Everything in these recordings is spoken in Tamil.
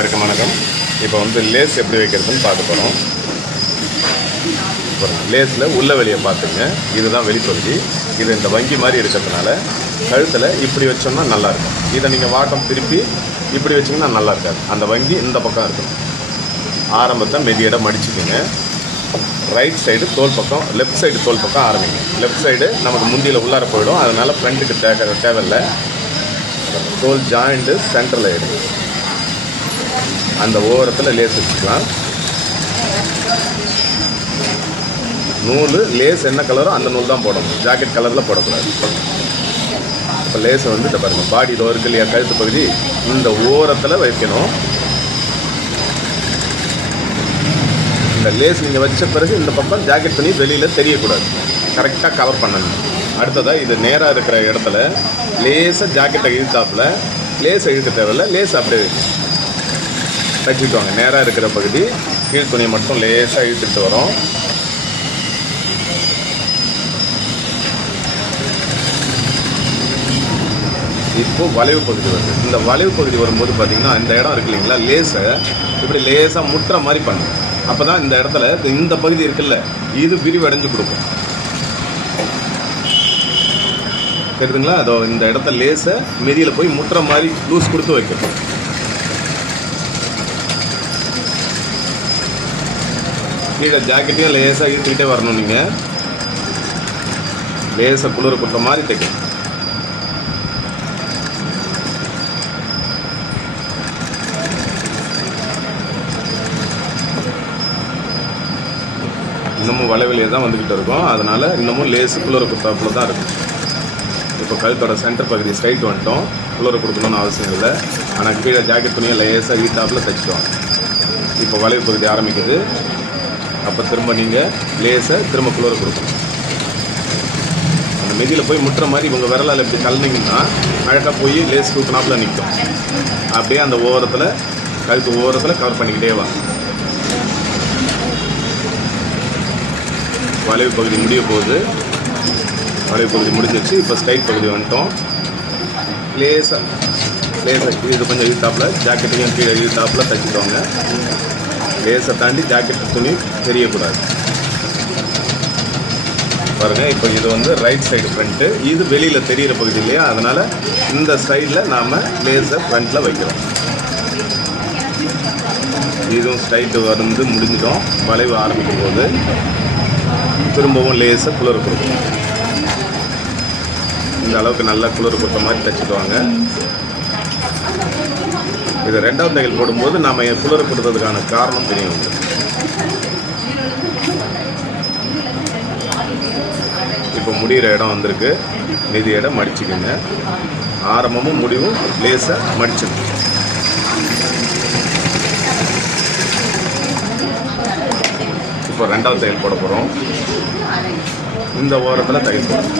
அனைவருக்கும் வணக்கம். இப்போ வந்து லேஸ் எப்படி வைக்கிறதுன்னு பார்க்க போகிறோம். லேஸில் உள்ள வெளியை பார்த்துங்க. இதுதான் வெளிப்பகுதி. இது இந்த வங்கி மாதிரி இருக்கிறதுனால கழுத்தில் இப்படி வச்சோம்னா நல்லாயிருக்கும். இதை நீங்கள் வாட்டம் திருப்பி இப்படி வச்சிங்கன்னா நல்லா இருக்காது. அந்த வங்கி இந்த பக்கம் இருக்கும். ஆரம்பத்தை மெதியிடம் மடிச்சுக்குங்க. ரைட் சைடு தோல் பக்கம், லெஃப்ட் சைடு தோல் பக்கம் ஆரம்பிங்க. லெஃப்ட் சைடு நமக்கு முந்தியில் உள்ளார போயிடும். அதனால் ஃப்ரண்ட்டுக்கு தேவையில்லை. தோல் ஜாயிண்ட்டு சென்டரில் எடுங்க. அந்த ஓரத்தில் லேஸ் வச்சுக்கலாம். நூல் லேஸ் என்ன கலரோ அந்த நூல் தான் போடணும். ஜாக்கெட் கலரில் போடக்கூடாது. இப்போ லேஸை வந்து இதை பாருங்கள், பாடி இதோ இருக்கு இல்லையா, கழுத்து பகுதி, இந்த ஓரத்தில் வைக்கணும். இந்த லேஸ் நீங்கள் வச்ச பிறகு இந்த பக்கம் ஜாக்கெட் துணி வெளியில் தெரியக்கூடாது. கரெக்டாக கவர் பண்ணணும். அடுத்ததாக இது நேராக இருக்கிற இடத்துல லேஸாக ஜாக்கெட்டை இழுத்தாப்பில், லேஸை இழுக்க தேவையில்லை, லேஸ் அப்படியே தச்சுக்குவாங்க. நேராக இருக்கிற பகுதி கீழ் துணியை மட்டும் லேசாக இழுத்துட்டு வரோம். இப்போது வளைவு பகுதி வருது. இந்த வளைவு பகுதி வரும்போது பார்த்திங்கன்னா இந்த இடம் இருக்கு இல்லைங்களா, லேஸை இப்படி லேசாக முட்டுற மாதிரி பண்ணும். அப்போ தான் இந்த இடத்துல இந்த பகுதி இருக்குல்ல, இது விரிவடைஞ்சு கொடுக்கும். தெரியுதுங்களா? அதோ இந்த இடத்த லேஸை மெதியில் போய் முட்டுற மாதிரி லூஸ் கொடுத்து வைக்கணும். கீழே ஜாக்கெட்டையும் லேசாக இழுத்துக்கிட்டே வரணும். நீங்கள் லேசாக குளிர் கொடுத்த மாதிரி தைக்கணும். இன்னமும் வளைவிலே தான் வந்துக்கிட்டு இருக்கும். அதனால் இன்னமும் லேஸு குளிர கொடுத்தாப்புல தான் இருக்கும். இப்போ கழுத்தோட சென்டர் பகுதி ஸ்ட்ரைட் வந்துட்டோம். குளிர கொடுக்கணும்னு அவசியம் இல்லை. ஆனால் கீழே ஜாக்கெட் துணியை லேசாக ஈட்டாப்பில் தைச்சிட்டோம். இப்போ வளைவு பகுதி ஆரம்பிக்குது. அப்போ திரும்ப நீங்கள் லேஸை திரும்ப குளிர கொடுக்கணும். அந்த மெதியில் போய் முட்டுற மாதிரி உங்கள் விரலால் எப்படி தள்ளினீங்கன்னா அழகாக போய் லேஸ் தூக்கினாப்பில் நிற்கும். அப்படியே அந்த ஓரத்தில், கழுத்து ஓரத்தில் கவர் பண்ணிக்கிட்டே வாங்க. வளைவு பகுதி முடிய போகுது. வளைவு பகுதி முடிஞ்சிச்சு. இப்போ ஸ்ட்ரைட் பகுதி வந்துட்டோம். லேசாக இது கொஞ்சம் இழுத்தாப்பில், ஜாக்கெட்டையும் கீழே இழுத்தாப்பில் தைச்சிட்டோங்க. லேஸை தாண்டி ஜாக்கெட் துணி தெரியக்கூடாது. பாருங்கள், இப்போ இது வந்து ரைட் சைடு ஃப்ரண்ட்டு, இது வெளியில் தெரிகிற பகுதி இல்லையா, அதனால் இந்த சைடில் நாம் லேஸை ஃப்ரண்ட்டில் வைக்கிறோம். இதுவும் ஸ்ட்ரைட்டு வந்து முடிஞ்சிடும். வளைவு ஆரம்பிக்கும் போது திரும்பவும் லேஸை குளிர் கொடுக்கணும். இந்த அளவுக்கு நல்லா குளிர் கொடுத்த மாதிரி தைச்சிடுவாங்க. இது ரெண்டாவது தையல் போடும்போது நாம் குளிர் கொடுத்ததுக்கான காரணம் தெரியும். இப்போ முடிகிற இடம் வந்திருக்கு. மீதி இடம் மடிச்சுக்கோங்க. ஆரம்பமும் முடிவும் லேஸை மடிச்சுக்கணும். இப்போ ரெண்டாவது தையல் போட போகிறோம். இந்த ஓரத்தில் தையல் போடணும்.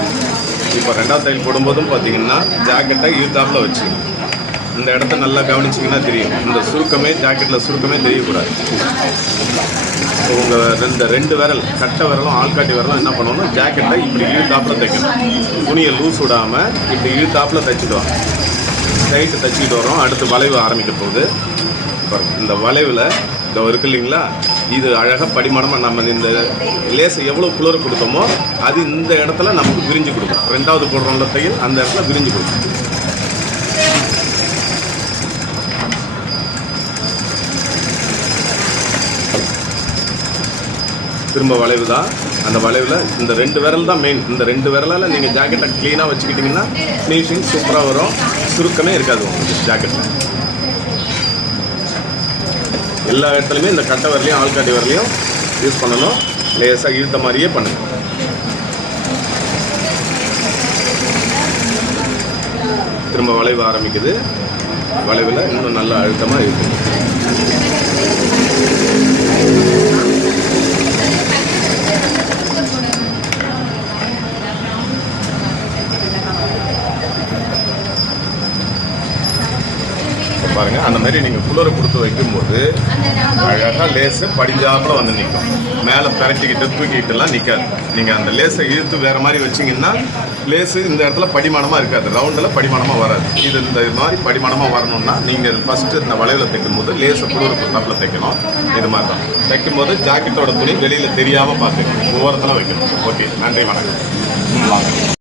இப்போ ரெண்டாவது தையல் போடும்போதும் பார்த்தீங்கன்னா ஜாக்கெட்டை ஈர்த்தாப்பில் வச்சு இந்த இடத்த நல்லா கவனிச்சிங்கன்னா தெரியும். இந்த சுருக்கமே, ஜாக்கெட்டில் சுருக்கமே தெரியக்கூடாது. இப்போ உங்கள் ரெண்டு விரல், கட்டை விரலும் ஆள்காட்டி விரலும் என்ன பண்ணணும், ஜாக்கெட்டை இப்படி இழுத்தாப்பில் தைக்கணும். துணியை லூஸ் விடாமல் இப்படி இழுத்தாப்பில் தைச்சிடுவாங்க. ஸ்ட்ரைட்டு தைச்சிட்டு வரோம். அடுத்து வளைவு ஆரம்பிக்க போகுது. இந்த வளைவில் இதோ இருக்கு இல்லைங்களா, இது அழகாக படிமானமாக நம்ம இந்த லேஸை எவ்வளோ குளிர் கொடுத்தோமோ அது இந்த இடத்துல நமக்கு விரிஞ்சு கொடுக்கும். ரெண்டாவது போடுறோம்ல தையல், அந்த இடத்துல விரிஞ்சு கொடுக்கும். திரும்ப வளைவு தான். அந்த வளைவில் இந்த ரெண்டு விரல் தான் மெயின். இந்த ரெண்டு விரலால் நீங்கள் ஜாக்கெட்டை க்ளீனாக வச்சுக்கிட்டிங்கன்னா ஃபினிஷிங் சூப்பராக வரும். சுருக்கமே இருக்காது உங்களுக்கு ஜாக்கெட்டில். எல்லா இடத்துலையுமே இந்த கட்டை வரலையும் ஆள்காட்டி வரலையும் யூஸ் பண்ணணும். லேசாக இழுத்த மாதிரியே பண்ணுங்கள். திரும்ப வளைவு ஆரம்பிக்குது. வளைவில் இன்னும் நல்லா அழுத்தமாக இருக்குது. பாருங்கள். அந்த மாதிரி நீங்கள் குளிரை கொடுத்து வைக்கும்போது அழகாக லேஸு படிஞ்சாப்புல வந்து நிற்கும். மேலே பிரட்டிக்கிட்டு தூக்கிக்கிட்டுலாம் நிற்காது. நீங்கள் அந்த லேஸை இழுத்து வேறு மாதிரி வச்சிங்கன்னா லேஸு இந்த இடத்துல படிமானமாக இருக்காது, ரவுண்டில் படிமானமாக வராது. இந்த மாதிரி படிமானமாக வரணும்னா நீங்கள் ஃபஸ்ட்டு இந்த வளைவில் தைக்கும்போது லேஸை குளிர் கொடுத்தாப்பில் தைக்கணும். இது மாதிரி தான் தைக்கும்போது ஜாக்கெட்டோட துணி வெளியில் தெரியாமல் பார்த்துக்கணும், ஓரத்தில் வைக்கணும். ஓகே, நன்றி, வணக்கம். வாங்க.